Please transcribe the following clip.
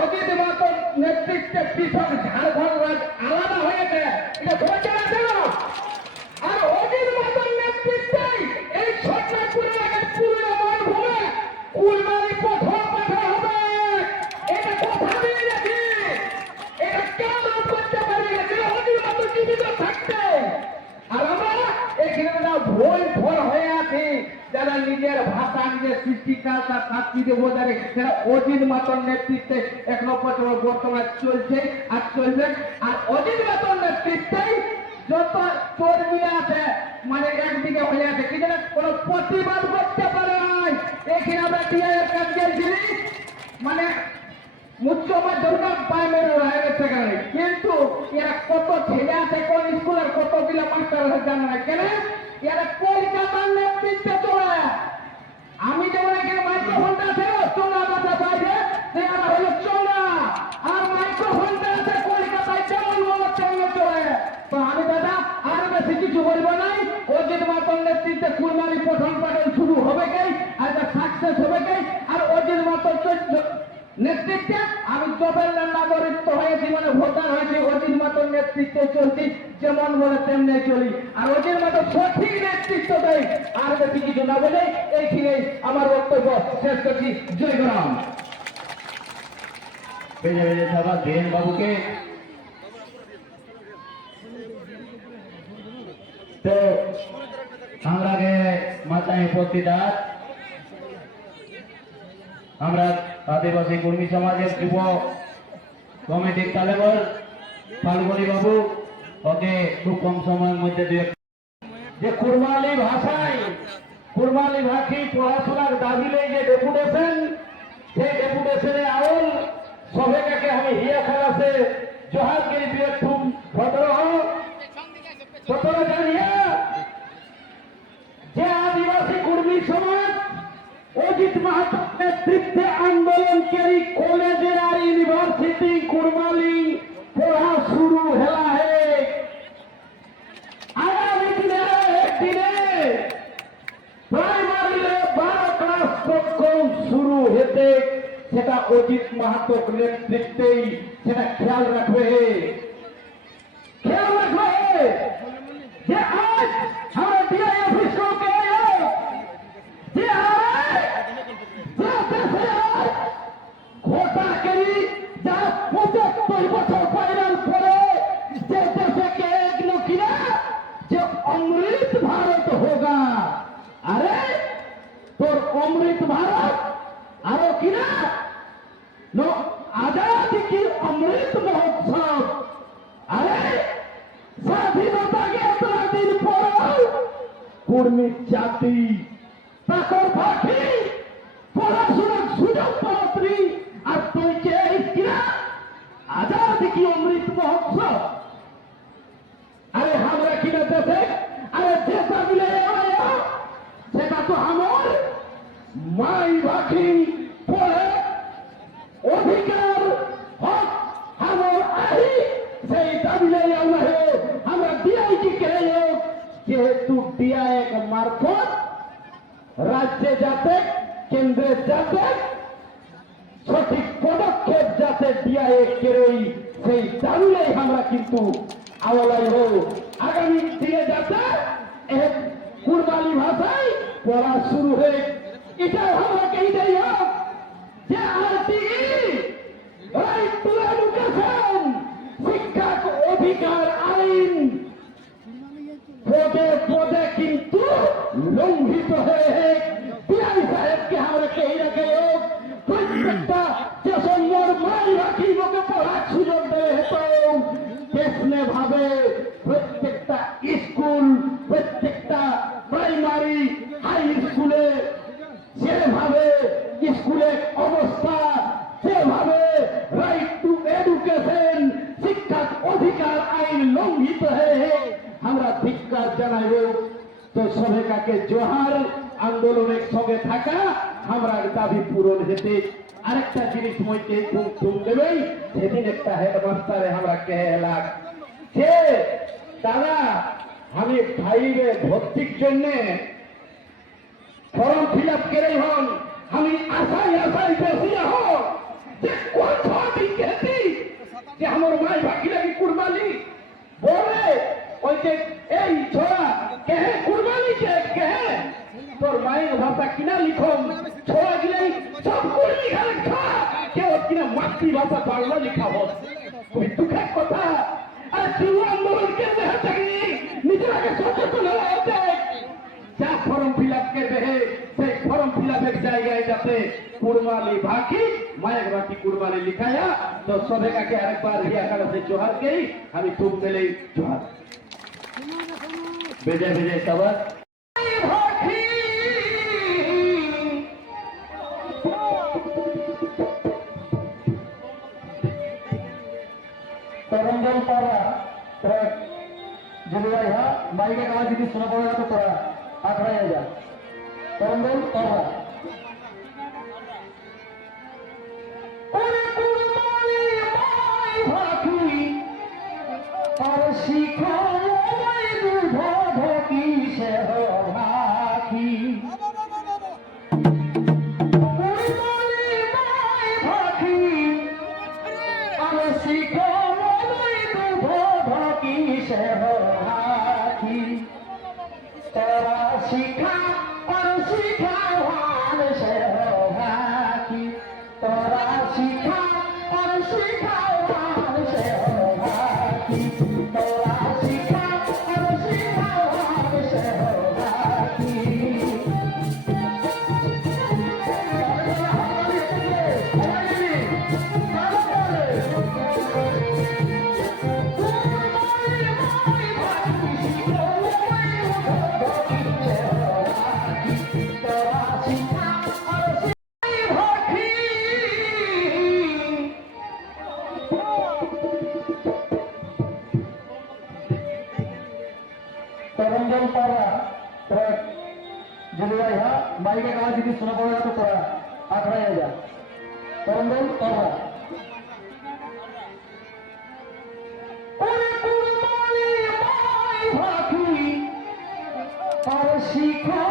অজিত মাতর নেতৃত্বে পৃথক ঝাড়খণ্ড রাজ আলাদা হয়েছে। এটা সবাই জানা ছিল আর অজিত মাতর নেতৃত্বে এই সরকারপুরের আগে পুরনো মরুভূমে কুলমারি প্রথম পাঠা হবে এটা কথা দিয়ে গেছি এটা কেউ রোধ করতে পারবে না যেটা অজিত মাতর জীবিত থাকতে আর আমরা এখানে যারা ভয় ভর হয়ে আছি যারা নিজের ভাষা নিজের সৃষ্টিকর্তা সংস্কৃতি বজায় রেখে সেটা অজিত মাতর নেতৃত্বে এখনও পর্যন্ত বর্তমানে চলছে আর চলবে। আর অজিত মাতর নেতৃত্বে যত কর্মী আছে মানে একদিকে হয়ে আছে, কি যেন কোনো প্রতিবাদ করতে পারে নাই। এখানে আমরা টিআইয়ের কাজের জিনিস মানে মাধ্যমিক প্রাইমারি হয়ে গেছে কিন্তু এরা কত ছেলে আছে, কোন স্কুলের কতগুলো মাস্টার আছে জানে না। কেন? এরা কলকাতার নেতৃত্বে চলে। আমি যেমন এখানে মাইক্রোফোনটা আছে চোলা বাসা বাইরে এরা হলো চোলা আর মাইক্রোফোনটা আছে কলকাতায় যেমন বলো তেমনি চলে তো আমি দাদা আর বেশি কিছু বলব নাই অজিত নেতৃত্বে কুলমারি পঠন পাঠন শুরু হবে কে আর এটা সাকসেস হবে কে আর অজিত মাতন নেতৃত্বে আমি জবেল্লার নাগরিক হয়েছি মানে ভোটার হয়েছি, অজিত মাতর নেতৃত্বে চলছি, যেমন বলে তেমনি চলি। আর অজিত মাতর সঠিক নেতৃত্ব দেয়। আর বেশি কিছু না বলে এইখানে আমার বক্তব্য। শেষ করছি। জয় গ্রাম। বেজে বেজে থাকা ধীরেন বাবুকে। মাথায় উপস্থিত আছ আমরা আদিবাসী কর্মী সমাজের যুব কমিটির তালেবর ফাল্গুনি বাবু, ওকে খুব কম সময়ের মধ্যে এক- যে কুরমালি ভাষায় কুরমালি ভাষী পড়াশোনার দাবি নেই যে ডেপুটেশন, সেই ডেপুটেশনে আউল সবেকাকে আমি হিয়া খালাসে জহার কে দিয়ে তুম ভদ্র হও সতরা জানিয়া যে আদিবাসী কর্মী সমাজ অজিত মাহাতোর নেতৃত্বে আন্দোলনকারী কলেজের আর ইউনিভার্সিটি কুরমালি পড়া শুরু হেলা হে। শুরু হতে, সেটা অজিত মাহাতোর নেতৃত্বেই, সেটা খেয়াল রাখবে। আরে, তোর অমৃত ভারত? আরও কিনা আজাদ কি অমৃত মহোৎসব? আরে, স্বাধীনতাকে এতটা দিন পর কর্মী জাতি তাকর পাখি, পড়াশোনার সুযোগ পাত্রী আর তুই কে কিনা? আজাদ কি অমৃত মহোৎসব আরে আমরা কিনা দেশে আরে দেশা মিলে আয়া, সেটা তো আমার মাই ভাখি পড়ে। অধিকার হক আমার আহি, সেই দাবি নেই আমরা হে আমরা ডিআই কি যেহেতু ডিআই মারফত, রাজ্যে যাতে, কেন্দ্রে যাতে, সঠিক পদক্ষেপ যাতে ডিআই কেরই সেই দাবিলেই আমরা কিন্তু আওয়ালাই হো আগামী দিনে যাতে কুরবানি ভাষায় পড়া শুরু হয়ে y te dejamos aquí interior. কাকে জোহার আন্দোলনের সঙ্গে থাকা আমরা দাবি পূরণ হেতে আরেকটা জিনিস মইকে ঘুম ঘুম দেবেই, সেদিন একটা হেডমাস্টারে আমরা কে লাগ সে তারা আমি ফাইভে ভর্তির জন্য ফর্ম ফিল আপ করে হন, আমি আশাই আশাই বসি হন। যে কোন ছবি কেতি যে আমার মাই ভাগি লাগি কুরবানি বলে ওইকে এই ছোড়া, কেহে কুরবানি কে কেহে? তোর মায়ের ভাষা কিনা লিখম, ছোড়া গিলাই সব কুড়ি লিখা লেখা, কেউ কিনা মাতৃভাষা বাংলা লিখা হোক। তুমি দুঃখের কথা। আর যুব আন্দোলনকে দেখা থাকি? নিজের আগে সচেতন হওয়া উচিত। যা ফরম ফিল আপ করবে ফর্ম ফিল আপের জায়গায় যাতে কুরবানি বাকি মায়ের বাকি কুরবানি লিখায়া, তো সবে কাকে আরেকবার রিয়া কালাতে জোহারকেই আমি খুব মেলেই জোহার। বেজে বেজে সবার। তরঙ্গল পাড়া ট্র্যাক যদি ভাই হ্যাঁ যদি শোনা পড়ে তো তোরা আখড়াই যা पारा আর ಈಗ ಕಾಲದಲ್ಲಿ ಸುಲಭವಾದ ತರ ಆಟದ ಈಗ ತರಂಗೋ ತೋರ শিখো